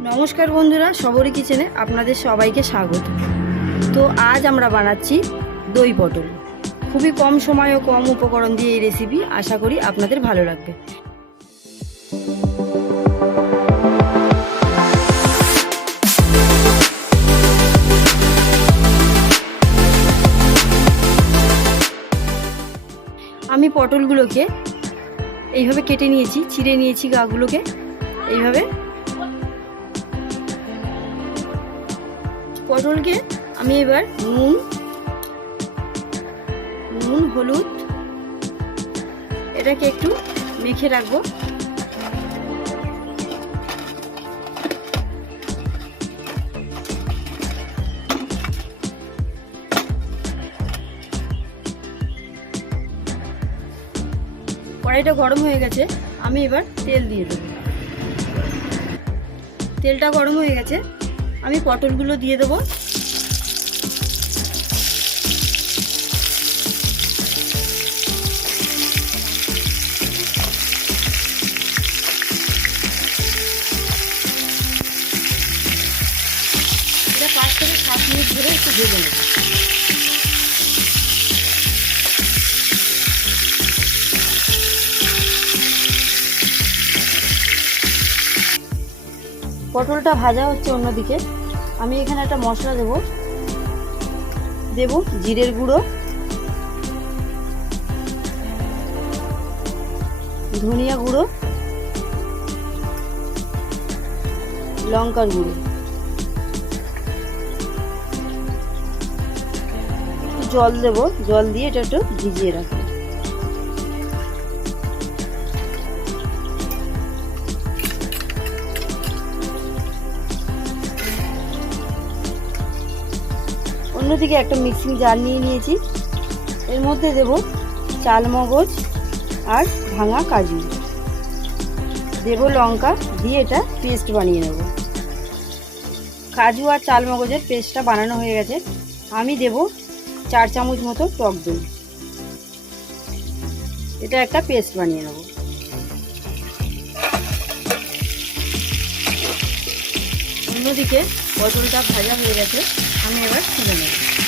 নমস্কার বন্ধুরা সবরি কিচেনে আপনাদের সবাইকে স্বাগত। তো আজ আমরা বানাচ্ছি দই পটল। খুবই কম সময় ও কম উপকরণ দিয়ে এই রেসিপি আশা করি আপনাদের ভালো লাগবে। আমি পটলগুলোকে এইভাবে কেটে নিয়েছি, ছিঁড়ে নিয়েছি গাগুলোকে। এইভাবে পটলকে আমি এবার নুন নুন, হলুদ, এটাকে একটু মেখে রাখব। কড়াইটা গরম হয়ে গেছে, আমি এবার তেল দিয়ে দেবো। তেলটা গরম হয়ে গেছে আমি পটলগুলো দিয়ে দেবো। এটা পাঁচ থেকে সাত মিনিট ধরে একটু ভেজে নেব। পটলটা ভাজা হচ্ছে অন্যদিকে। আমি এখানে একটা মশলা দেব। দেব জিরের গুঁড়ো। ধনিয়া গুঁড়ো। লঙ্কার গুঁড়ো। জল দেব। জল দিয়ে এটা একটু ভিজিয়ে রাখব। অন্যদিকে একটা মিক্সিং জার নিয়ে নিয়েছি। এর মধ্যে দেব চালমগজ আর ভাঙা কাজু। দেব লঙ্কা, দিয়ে এটা পেস্ট বানিয়ে নেব। কাজু আর চালমগজের পেস্টটা বানানো হয়ে গেছে। আমি দেব চার চামচ মতো টক দই। এটা একটা পেস্ট বানিয়ে নেব। অন্যদিকে পটলটা ভাজা হয়ে গেছে। আমি এবার তুলে নেব।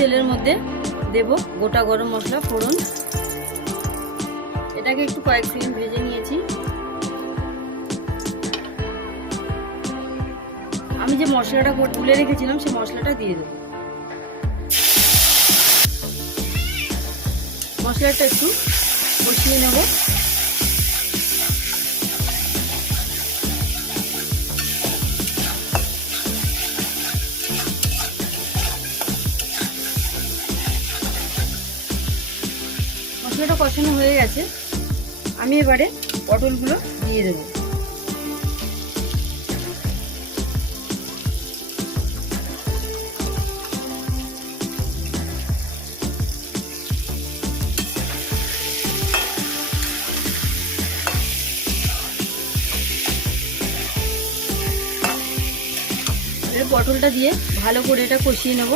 তেলের মধ্যে দেব গোটা গরম মশলা ফোড়ন। এটাকে একটু কয়েক সেকেন্ড ভেজে নিয়েছি। আমি যে মশলাটা তুলে রেখেছিলাম, সে মশলাটা দিয়ে দেবো। মশলাটা একটু কষিয়ে নেব। মশলাটা কষানো হয়ে গেছে, আমি এবারে পটলগুলো দিয়ে দেবো। পটলটা দিয়ে ভালো করে এটা কষিয়ে নেব।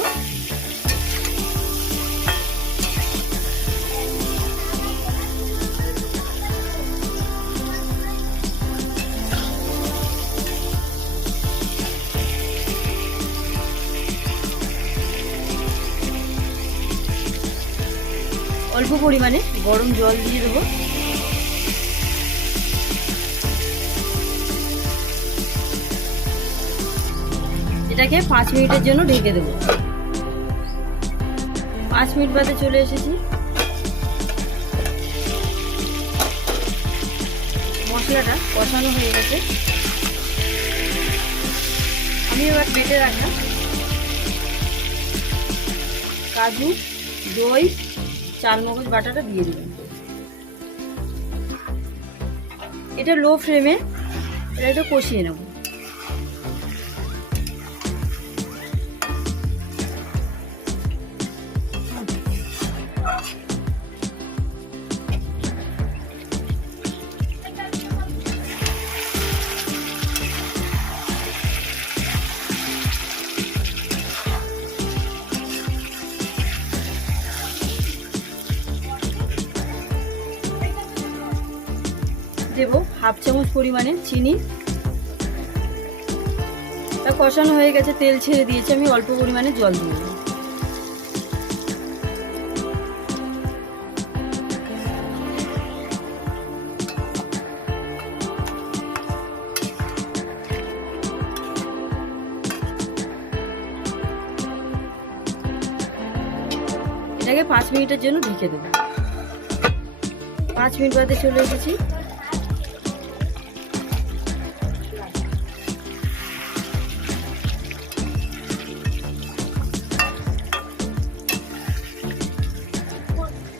অল্প পরিমাণে গরম জল দিয়ে দেবো। এটাকে পাঁচ মিনিটের জন্য ঢেকে দেবো। পাঁচ মিনিট বাদে চলে এসেছি। মশলাটা কষানো হয়ে গেছে। আমি এবার পেটে রাখলাম। কাজু, দই চালমগজ বাটাটা দিয়ে দেবেন এটা লো ফ্লেমে এটা একটু কষিয়ে নেব। হাফ চামচ পরিমাণে চিনি। তা কষানো হয়ে গেছে, তেল ছেড়ে দিয়েছি, আমি অল্প পরিমাণে জল দিয়ে দেবো। এটাকে পাঁচ মিনিটের জন্য ঢেকে দেবো। পাঁচ মিনিট বাদে চলে এসেছি।